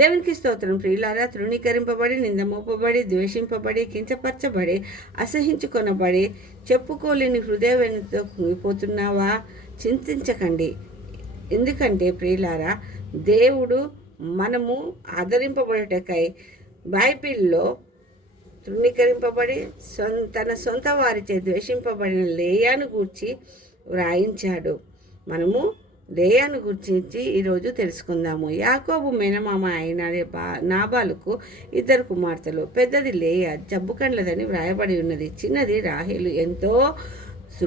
దేవునికి స్తోత్రం. ప్రియులారా, తృణీకరింపబడి, నిందమోపబడి, ద్వేషింపబడి, కించపరచబడి, అసహించుకొనబడి, చెప్పుకోలేని హృదయవేదనతో కుంగిపోతున్నావా? చింతించకండి. ఎందుకంటే ప్రియులారా, దేవుడు మనము ఆదరింపబడుటకై బైబిల్లో తృణీకరింపబడి తన సొంత వారిచే ద్వేషింపబడిన లేయాను గూర్చి వ్రాయించాడు. మనము లేయాను గురించి ఈరోజు తెలుసుకుందాము. యాకోబు మేనమామ అయిన నాబాలుకు 2 కుమార్తెలు. పెద్దది లేయా, జబ్బు కండ్లదని వ్రాయబడి ఉన్నది. చిన్నది రాహేలు ఎంతో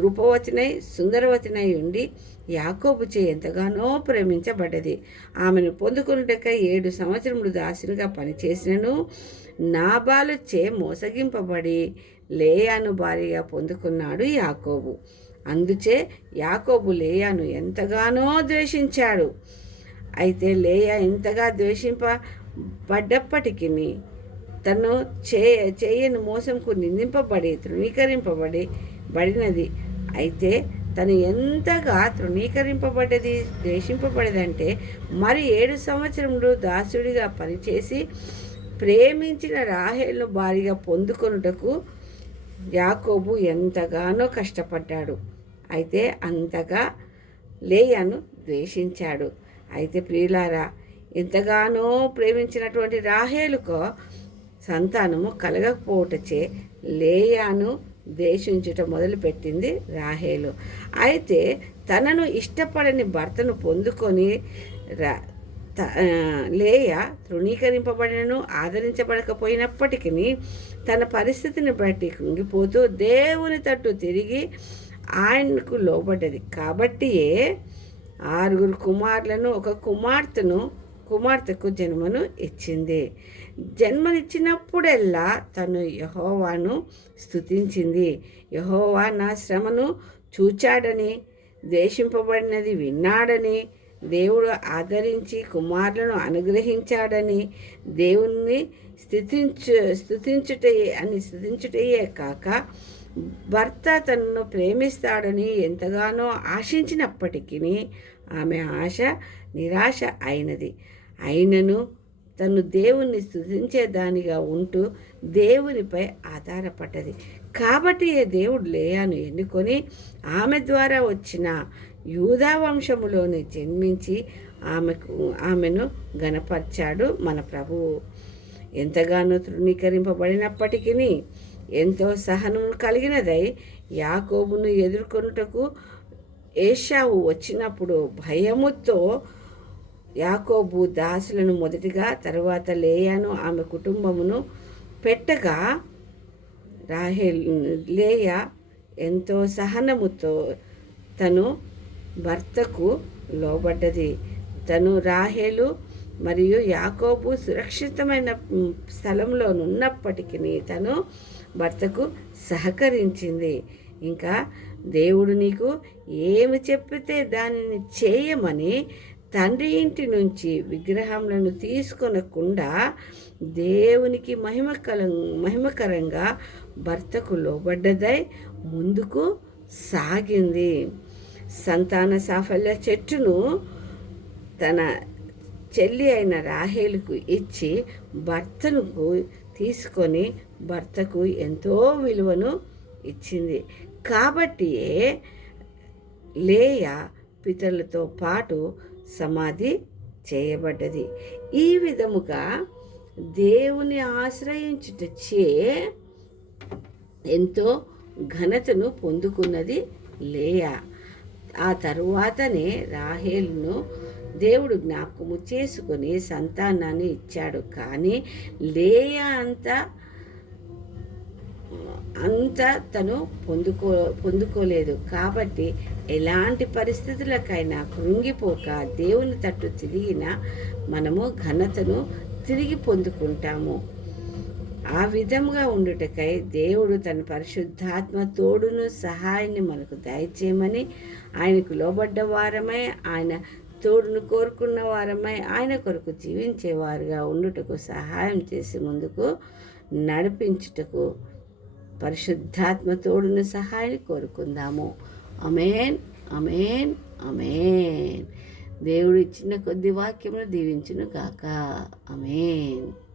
రూపవతినై సుందరవతినై ఉండి యాకోబుచే ఎంతగానో ప్రేమించబడ్డది. ఆమెను పొందుకున్నటకై 7 సంవత్సరములు దాసినిగా పనిచేసినను నాబాలుచే మోసగింపబడి లేయాను భార్యగా పొందుకున్నాడు యాకోబు. అందుచే యాకోబు లేయాను ఎంతగానో ద్వేషించాడు. అయితే లేయా ఎంతగా ద్వేషింపబడ్డప్పటికీ తను చేయని మోసంకు నిందింపబడి తృణీకరింపబడినది. అయితే తను ఎంతగా తృణీకరింపబడ్డది, ద్వేషింపబడదంటే మరి 7 సంవత్సరములు దాసుడిగా పనిచేసి ప్రేమించిన రాహేలును భార్యగా పొందుకొనుటకు యాకోబు ఎంతగానో కష్టపడ్డాడు. అయితే అంతగా లేయాను ద్వేషించాడు. అయితే ప్రియులారా, ఎంతగానో ప్రేమించినటువంటి రాహేలుకు సంతానము కలగకపోవటచే లేయాను ద్వేషించుట మొదలుపెట్టింది రాహేలు. అయితే తనను ఇష్టపడని భర్తను పొందుకొని లేయా తృణీకరింపబడినను ఆదరించబడకపోయినప్పటికీ తన పరిస్థితిని బట్టి కృంగిపోతూ దేవుని తట్టు తిరిగి ఆయనకు లోబడ్డది. కాబట్టియే 6 కుమారులను 1 కుమార్తెకు జన్మను ఇచ్చింది. జన్మనిచ్చినప్పుడెల్లా తను యెహోవాను స్తుతించింది. యెహోవా నా శ్రమను చూచాడని, ద్వేషింపబడినది విన్నాడని, దేవుడు ఆదరించి కుమారులను అనుగ్రహించాడని, దేవుణ్ణి స్తుతించుటయే కాక భర్త తనను ప్రేమిస్తాడని ఎంతగానో ఆశించినప్పటికీ ఆమె ఆశ నిరాశ అయినను తను దేవుణ్ణి స్తుతించేదానిగా ఉంటూ దేవునిపై ఆధారపడ్డది. కాబట్టి దేవుడు లేయాను ఎన్నుకొని ఆమె ద్వారా వచ్చిన యూదా వంశములోని జన్మించి ఆమెను గణపరిచాడు మన ప్రభువు. ఎంతగానో తృణీకరింపబడినప్పటికీ ఎంతో సహనం కలిగినదై యాకోబును ఎదుర్కొనుటకు ఏశావు వచ్చినప్పుడు భయముతో యాకోబు దాసులను మొదటిగా, తర్వాత లేయాను ఆమె కుటుంబమును పెట్టగా లేయా ఎంతో సహనముతో తను భర్తకు లోబడ్డది. తను రాహేలు మరియు యాకోబు సురక్షితమైన స్థలంలో ఉన్నప్పటికీ తను భర్తకు సహకరించింది. ఇంకా దేవుడు నీకు ఏమి చెప్పితే దానిని చేయమని తండ్రి ఇంటి నుంచి విగ్రహములను తీసుకొనకుండా దేవునికి మహిమకరంగా భర్తకు లోబడ్డదై ముందుకు సాగింది. సంతాన సాఫల్య చెట్టును తన చెల్లి అయిన రాహేలుకు ఇచ్చి భర్తకు ఎంతో విలువను ఇచ్చింది. కాబట్టి లేయా పితరులతో పాటు సమాధి చేయబడ్డది. ఈ విధముగా దేవుని ఆశ్రయించుటచే ఎంతో ఘనతను పొందుకున్నది లేయా. ఆ తరువాతనే రాహేలును దేవుడు జ్ఞాపకము చేసుకొని సంతానాన్ని ఇచ్చాడు. కానీ లేయా అంత తను పొందుకోలేదు. కాబట్టి ఎలాంటి పరిస్థితులకైనా కృంగిపోక దేవుని తట్టు తిరిగిన మనము ఘనతను తిరిగి పొందుకుంటాము. ఆ విధంగా ఉండుటకై దేవుడు తన పరిశుద్ధాత్మ తోడును సహాయాన్ని మనకు దయచేయమని, ఆయనకు లోబడ్డ వారమై, ఆయన తోడును కోరుకున్న వారమై, ఆయన కొరకు జీవించేవారుగా ఉండుటకు సహాయం చేసి ముందుకు నడిపించుటకు పరిశుద్ధాత్మ తోడును సహాయాన్ని కోరుకుందాము. ఆమేన్, ఆమేన్, ఆమేన్. దేవుడు ఇచ్చిన కొద్ది వాక్యమును దీవించును గాక. ఆమేన్.